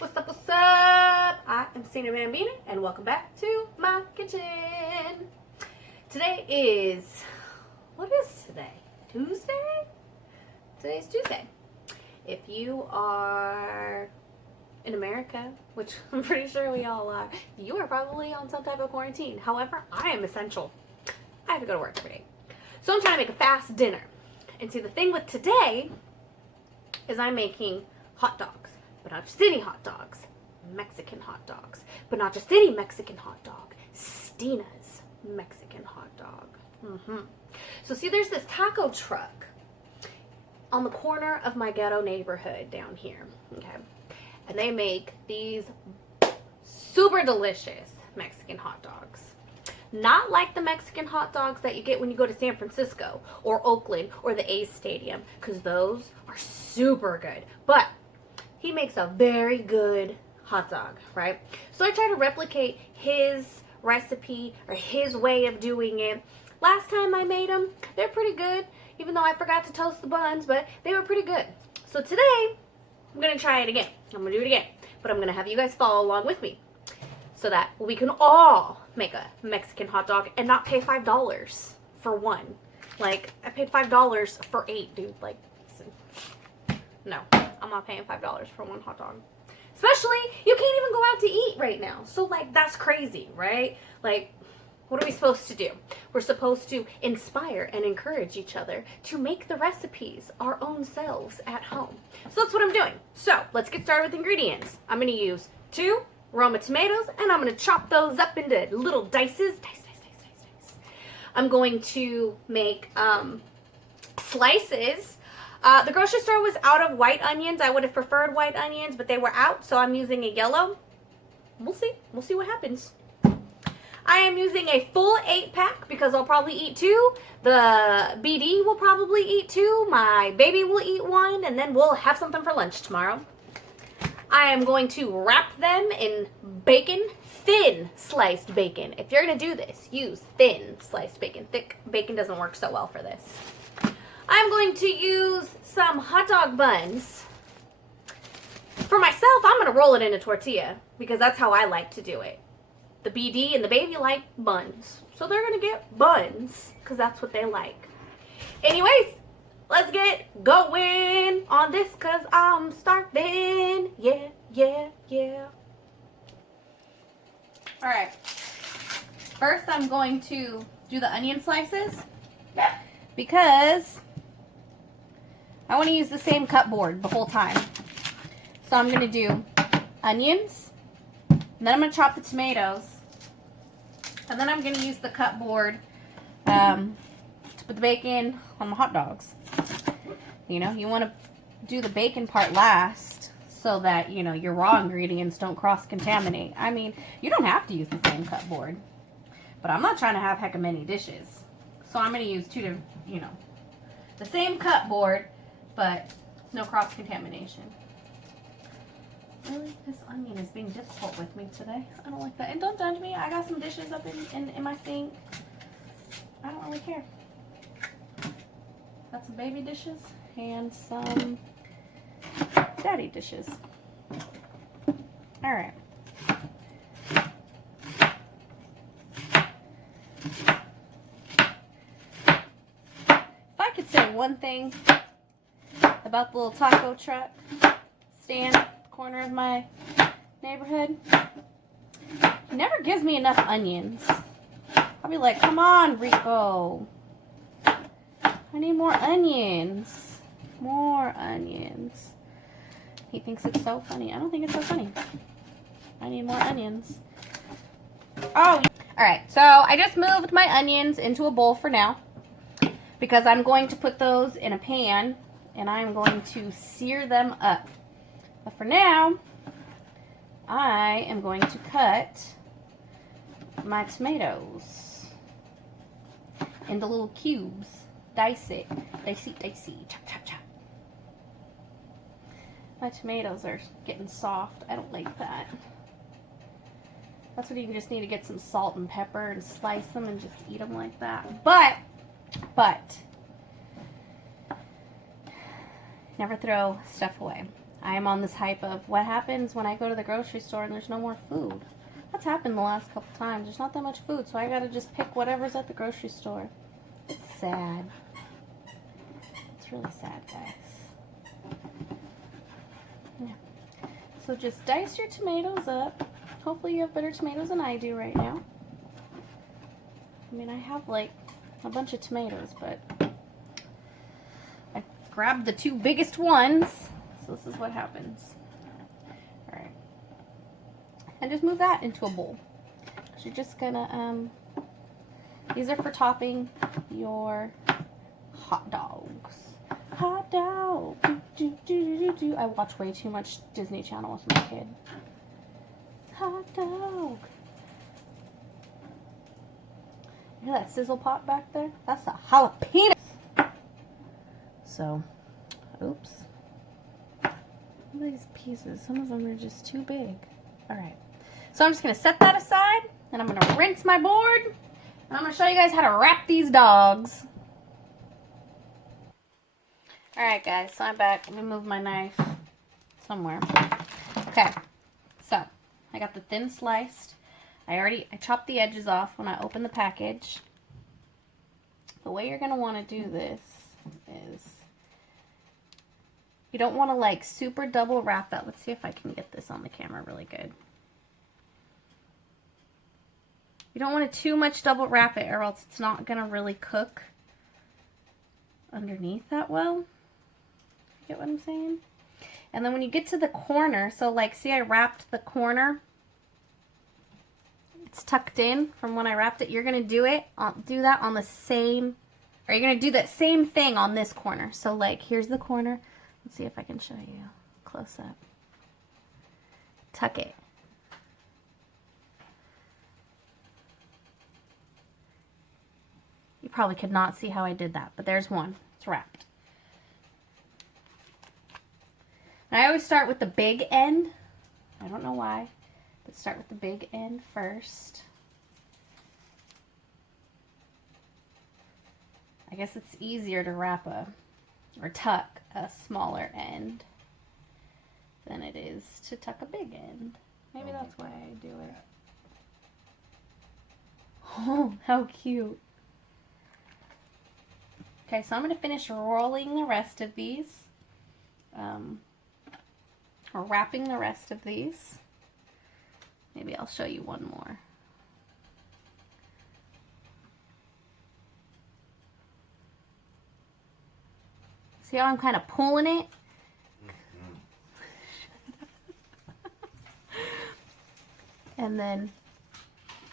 What's up, what's up? I am Styna and welcome back to my kitchen. Today is, what is today? Tuesday? Today's Tuesday. If you are in America, which I'm pretty sure we all are, you are probably on some type of quarantine. However, I am essential. I have to go to work every day. So I'm trying to make a fast dinner. And see, the thing with today is I'm making hot dogs. But not just any hot dogs. Mexican hot dogs. But not just any Mexican hot dog. Styna's Mexican hot dog. So see, there's this taco truck on the corner of my ghetto neighborhood down here. Okay. And they make these super delicious Mexican hot dogs. Not like the Mexican hot dogs that you get when you go to San Francisco or Oakland or the A's Stadium, because those are super good. But he makes a very good hot dog, right? So I try to replicate his recipe or his way of doing it. Last time I made them, they're pretty good, even though I forgot to toast the buns, but they were pretty good. So today, I'm going to try it again. I'm going to do it again, but I'm going to have you guys follow along with me so that we can all make a Mexican hot dog and not pay $5 for one. Like, I paid $5 for 8, dude. Like, listen. No. I'm not paying $5 for one hot dog. Especially, you can't even go out to eat right now. So, like, that's crazy, right? Like, what are we supposed to do? We're supposed to inspire and encourage each other to make the recipes our own selves at home. So that's what I'm doing. So, let's get started with ingredients. I'm going to use 2 Roma tomatoes, and I'm going to chop those up into little dices. Dice. I'm going to make slices. The grocery store was out of white onions. I would have preferred white onions, but they were out, so I'm using a yellow. We'll see. We'll see what happens. I am using a full 8-pack because I'll probably eat 2. The BD will probably eat 2. My baby will eat 1, and then we'll have something for lunch tomorrow. I am going to wrap them in bacon, thin sliced bacon. If you're going to do this, use thin sliced bacon. Thick bacon doesn't work so well for this. I'm going to use some hot dog buns. For myself, I'm going to roll it in a tortilla because that's how I like to do it. The BD and the baby like buns. So they're going to get buns because that's what they like. Anyways, let's get going on this because I'm starving. Yeah. Alright. First, I'm going to do the onion slices because I want to use the same cut board the whole time. So I'm going to do onions, and then I'm going to chop the tomatoes, and then I'm going to use the cut board to put the bacon on the hot dogs. You know, you want to do the bacon part last so that, you know, your raw ingredients don't cross-contaminate. I mean, you don't have to use the same cut board, but I'm not trying to have heck of many dishes. So I'm going to use 2 different, you know, the same cut board, but no cross-contamination. Really? This onion is being difficult with me today. I don't like that. And don't judge me. I got some dishes up in my sink. I don't really care. Got some baby dishes and some daddy dishes. Alright. If I could say one thing about the little taco truck stand at the corner of my neighborhood, he never gives me enough onions. I'll be like, come on, Rico. I need more onions. More onions. He thinks it's so funny. I don't think it's so funny. I need more onions. Oh, alright. So I just moved my onions into a bowl for now because I'm going to put those in a pan and I'm going to sear them up. But for now, I am going to cut my tomatoes into little cubes. Dice it. Dicey. Chop. My tomatoes are getting soft. I don't like that. That's when you just need to get some salt and pepper and slice them and just eat them like that. But never throw stuff away. I am on this hype of what happens when I go to the grocery store and there's no more food. That's happened the last couple times. There's not that much food, so I gotta just pick whatever's at the grocery store. It's sad. It's really sad, guys. Yeah. So just dice your tomatoes up. Hopefully you have better tomatoes than I do right now. I mean, I have like a bunch of tomatoes, but I grabbed the 2 biggest ones. So this is what happens. Alright. And just move that into a bowl. So you're just gonna, these are for topping your hot dogs. Hot dog. Do, do, do, do, do. I watch way too much Disney Channel with my kid. Hot dog. You hear that sizzle pop back there? That's a jalapeno. So, oops. Look at these pieces. Some of them are just too big. Alright. So I'm just going to set that aside. And I'm going to rinse my board. And I'm going to show you guys how to wrap these dogs. Alright guys, so I'm back. Let me move my knife somewhere. Okay. So, I got the thin sliced. I chopped the edges off when I opened the package. The way you're going to want to do this is, you don't want to like super double wrap that. Let's see if I can get this on the camera really good. You don't want to too much double wrap it or else it's not going to really cook underneath that well. You get what I'm saying? And then when you get to the corner, so like see I wrapped the corner. It's tucked in from when I wrapped it. You're going to do that on the same, or you're going to do that same thing on this corner. So like, here's the corner. Let's see if I can show you close up. Tuck it. You probably could not see how I did that, but there's one. It's wrapped. And I always start with the big end. I don't know why. Let's start with the big end first. I guess it's easier to wrap or tuck a smaller end than it is to tuck a big end. Maybe that's why I do it. Oh, how cute. Okay, so I'm going to finish rolling the rest of these. Or wrapping the rest of these. Maybe I'll show you one more. See how I'm kind of pulling it? And then,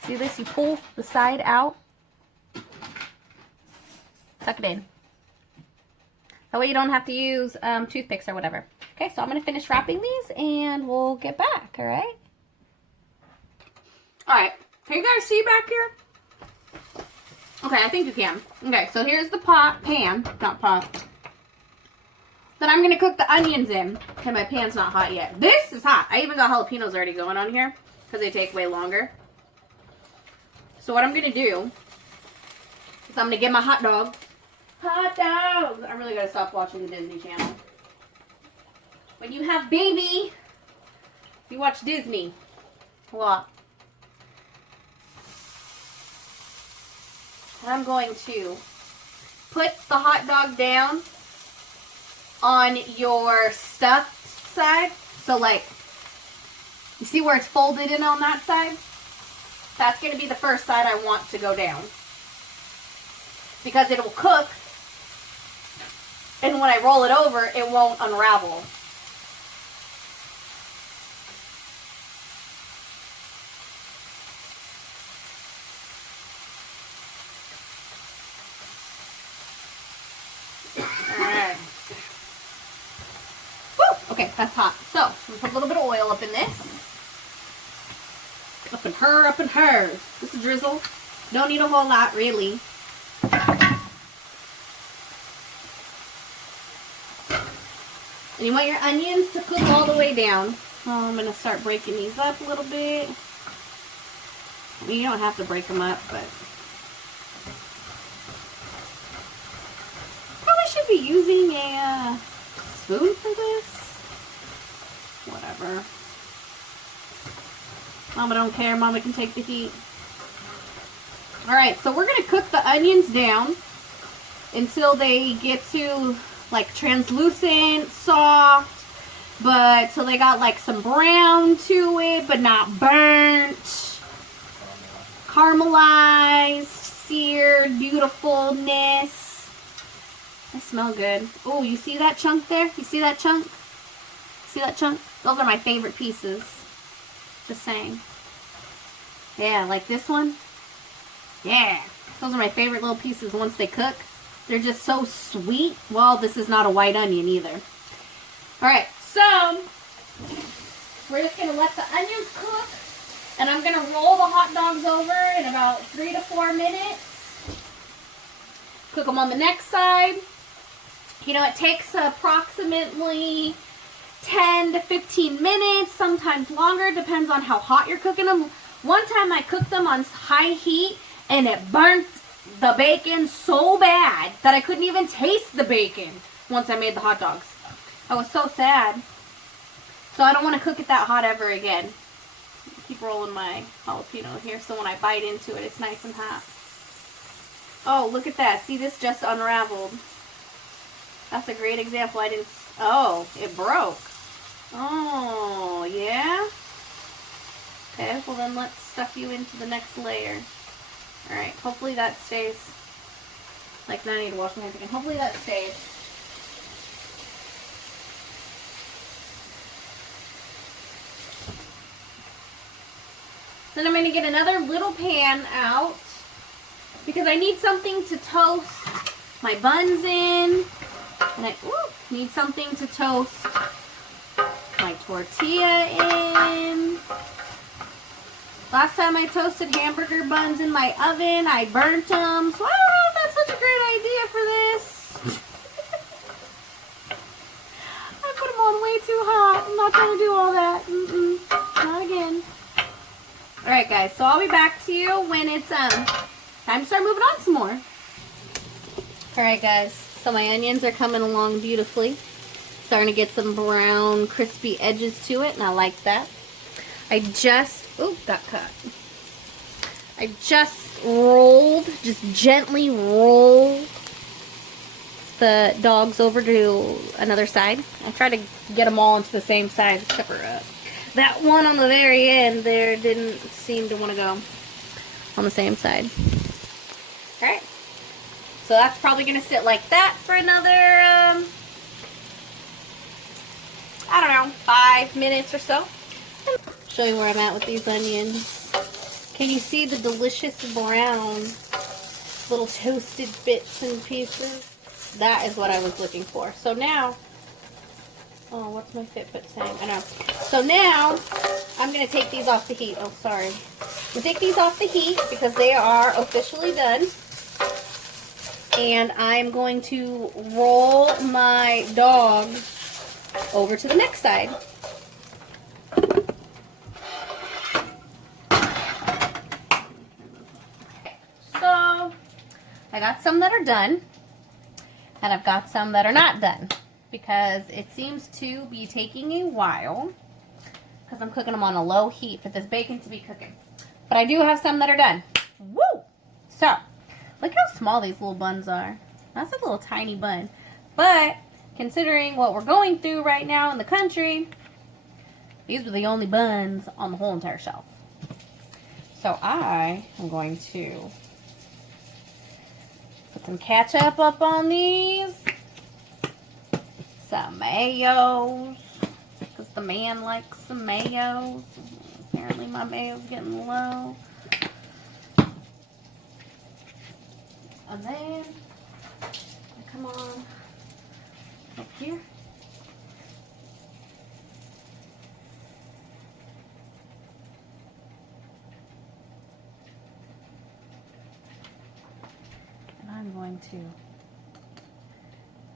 see this? You pull the side out. Tuck it in. That way you don't have to use toothpicks or whatever. Okay, so I'm going to finish wrapping these and we'll get back, alright? Alright, can you guys see back here? Okay, I think you can. Okay, so here's the pan, not pot, that I'm going to cook the onions in. Okay, my pan's not hot yet. This is hot. I even got jalapenos already going on here because they take way longer. So what I'm going to do is I'm going to get my hot dogs. Hot dogs! I really got to stop watching the Disney Channel. When you have baby, you watch Disney a lot. I'm going to put the hot dog down on your stuffed side. So like, you see where it's folded in on that side? That's going to be the first side I want to go down. Because it'll cook, and when I roll it over, it won't unravel. Alright. Woo! Okay, that's hot. So, I'm going to put a little bit of oil up in this. Up in her, up in her. Just a drizzle. Don't need a whole lot, really. And you want your onions to cook all the way down. So I'm going to start breaking these up a little bit. I mean, you don't have to break them up, but probably should be using a spoon for this. Whatever. Mama don't care. Mama can take the heat. Alright, so we're going to cook the onions down until they get to like translucent, soft, but till they got like some brown to it, but not burnt. Caramelized, seared, beautifulness. They smell good. Oh, you see that chunk there? You see that chunk? See that chunk? Those are my favorite pieces. Just saying. Yeah, like this one. Yeah. Those are my favorite little pieces once they cook. They're just so sweet. Well, this is not a white onion either. Alright, so we're just going to let the onions cook. And I'm going to roll the hot dogs over in about 3 to 4 minutes. Cook them on the next side. You know, it takes approximately 10 to 15 minutes, sometimes longer, depends on how hot you're cooking them. One time I cooked them on high heat and it burnt the bacon so bad that I couldn't even taste the bacon once I made the hot dogs. I was so sad. So I don't want to cook it that hot ever again. Keep rolling my jalapeno here so when I bite into it, it's nice and hot. Oh, look at that. See, this just unraveled. That's a great example. I didn't... Oh, it broke. Oh, yeah? Okay, well then let's stuff you into the next layer. Alright, hopefully that stays. Like, now I need to wash my hands again. Hopefully that stays. Then I'm going to get another little pan out because I need something to toast my buns in. And I need something to toast my tortilla in. Last time I toasted hamburger buns in my oven, I burnt them. So I don't know if that's such a great idea for this. I put them on way too hot. I'm not trying to do all that. Not again. Alright guys, so I'll be back to you when it's time to start moving on some more. Alright guys, so my onions are coming along beautifully. Starting to get some brown, crispy edges to it, and I like that. I just, got cut. I just gently rolled the dogs over to another side. I tried to get them all into the same side, except for that one on the very end there didn't seem to want to go on the same side. Alright. So that's probably going to sit like that for another, I don't know, 5 minutes or so. Show you where I'm at with these onions. Can you see the delicious brown little toasted bits and pieces? That is what I was looking for. So now, oh, what's my Fitbit saying? I know. So now, I'm going to take these off the heat. Oh, sorry. I'm going to take these off the heat because they are officially done. And I'm going to roll my dog over to the next side. So, I got some that are done. And I've got some that are not done. Because it seems to be taking a while. Because I'm cooking them on a low heat for this bacon to be cooking. But I do have some that are done. Woo! So, look how small these little buns are. That's a little tiny bun. But, considering what we're going through right now in the country, these were the only buns on the whole entire shelf. So I am going to put some ketchup up on these. Some mayos. Because the man likes some mayos. Apparently my mayo's getting low. And then, come on, up here. And I'm going to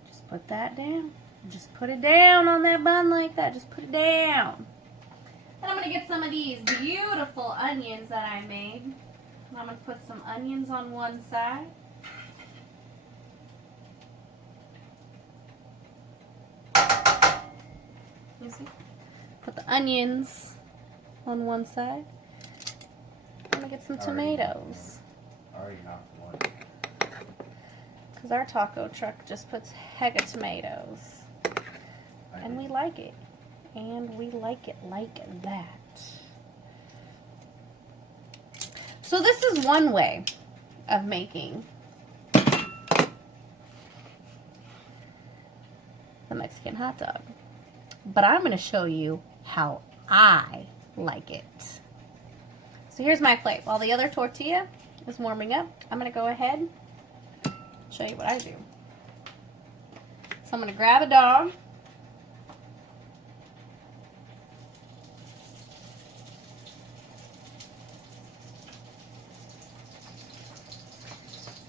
just put that down. Just put it down on that bun like that. Just put it down. And I'm going to get some of these beautiful onions that I made. And I'm going to put some onions on one side. You see? Put the onions on one side. I'm gonna get some tomatoes. Already knocked one. Because our taco truck just puts heck of tomatoes. And we like it. And we like it like that. So this is one way of making the Mexican hot dog. But I'm going to show you how I like it. So here's my plate. While the other tortilla is warming up, I'm going to go ahead and show you what I do. So I'm going to grab a dog.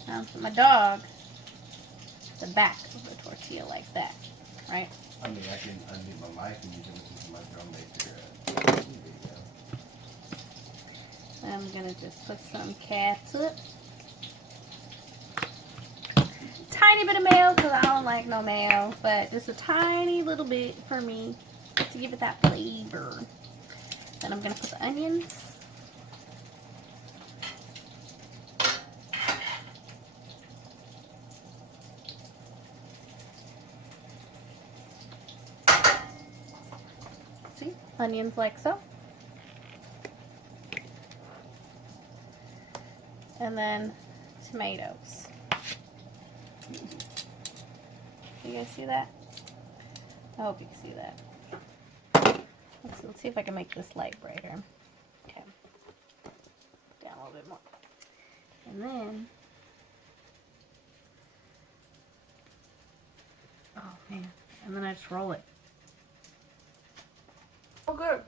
Now put my dog the back of the tortilla like that, right? I mean, I can unmute my mic and you can listen to my drum maker. I'm gonna just put some ketchup. Tiny bit of mayo because I don't like no mayo, but just a tiny little bit for me just to give it that flavor. Then I'm gonna put the onions. See, onions like so. And then tomatoes. You guys see that? I hope you can see that. Let's see if I can make this light brighter. Okay. Down a little bit more. And then, oh man, and then I just roll it. Oh, good.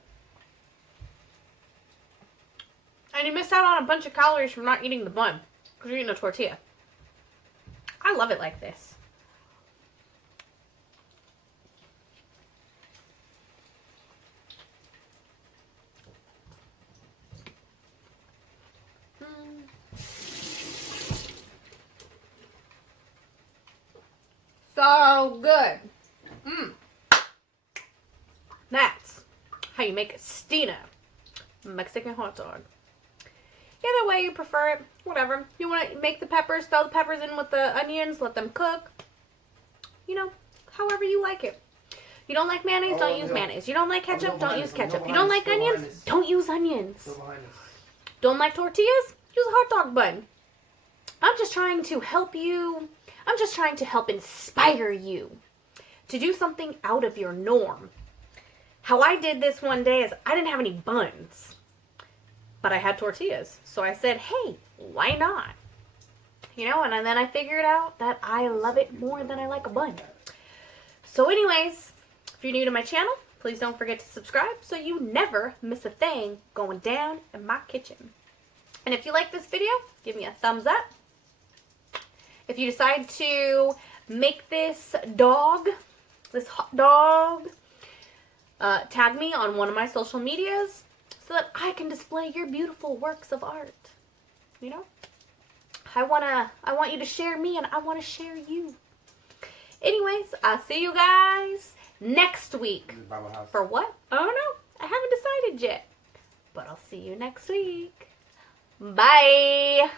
And you miss out on a bunch of calories from not eating the bun because you're eating a tortilla. I love it like this. So good. That's how you make a Styna Mexican hot dog. Either way you prefer it, whatever. You want to make the peppers, throw the peppers in with the onions, let them cook. You know, however you like it. You don't like mayonnaise, don't use mayonnaise. You don't like ketchup, don't use ketchup. You don't like onions, don't use onions. Don't like tortillas? Use a hot dog bun. I'm just trying to help you. I'm just trying to help inspire you to do something out of your norm. How I did this one day is I didn't have any buns, but I had tortillas. So I said, hey, why not? You know, and then I figured out that I love it more than I like a bun. So anyways, if you're new to my channel, please don't forget to subscribe so you never miss a thing going down in my kitchen. And if you like this video, give me a thumbs up. If you decide to make this dog, this hot dog, tag me on one of my social medias so that I can display your beautiful works of art. You know? I want you to share me and I want to share you. Anyways, I'll see you guys next week. For what? I don't know. I haven't decided yet. But I'll see you next week. Bye.